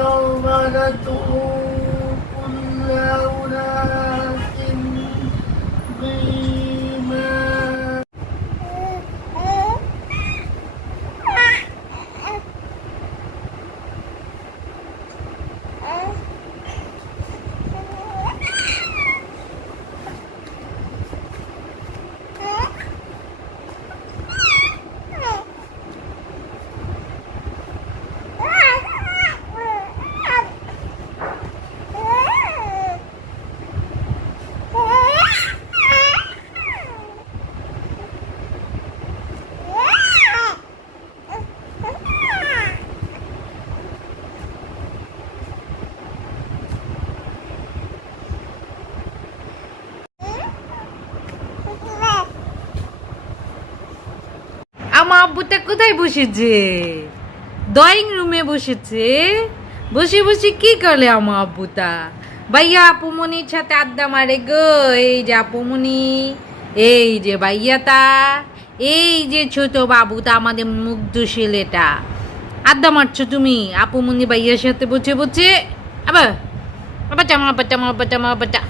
يوم ندعو كل أناس بإيمانهم আমার আব্বুটা কোথায় বসেছে? ড্রয়িং রুমে বসেছে। বসে বসে কি করে আমার আব্বুটা? ভাইয়া আপুমনির সাথে আড্ডা মারে গো। এই যে আপুমনি, এই যে ভাইয়াটা, এই যে ছোট বাবুটা, আমাদের মুগ্ধ ছেলেটা। আড্ডা মারছো তুমি আপুমনি ভাইয়ার সাথে বসে বসে? আবার আবার চামা আবার চামা আবার চামা আবার চা।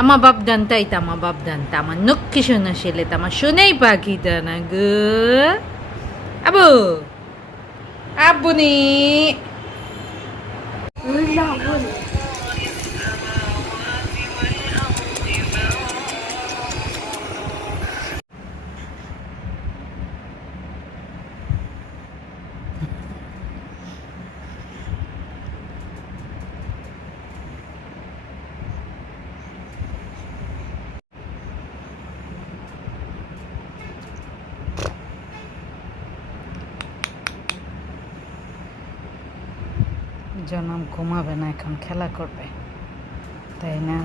আমার বাপ দানটাই তো আমার বাপ দানটা, আমার নক্ষী সোনা ছেলেটা, আমার সোনাই পাখিটা না গো। আবু আব্বুনি জনম ঘুমাবে না, এখন খেলা করবে, তাই না?